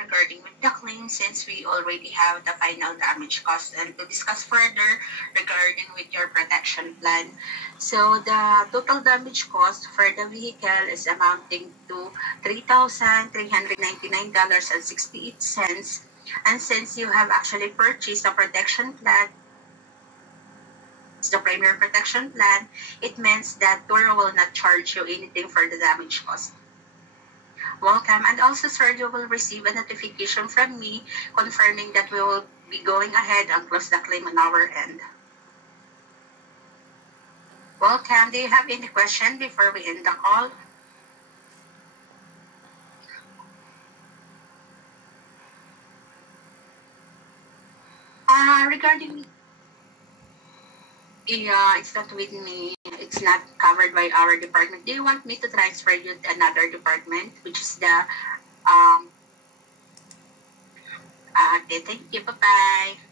regarding with the claim since we already have the final damage cost and to discuss further regarding with your protection plan. So the total damage cost for the vehicle is amounting to $3,399.68. And since you have actually purchased a protection plan, the primary protection plan, it means that Turo will not charge you anything for the damage cost. Welcome, and also sir, you will receive a notification from me confirming that we will be going ahead and close the claim on our end. Welcome. Do you have any question before we end the call? Regarding, yeah, it's not with me. It's not covered by our department. Do you want me to transfer you to another department, which is the okay, thank you. Bye-bye.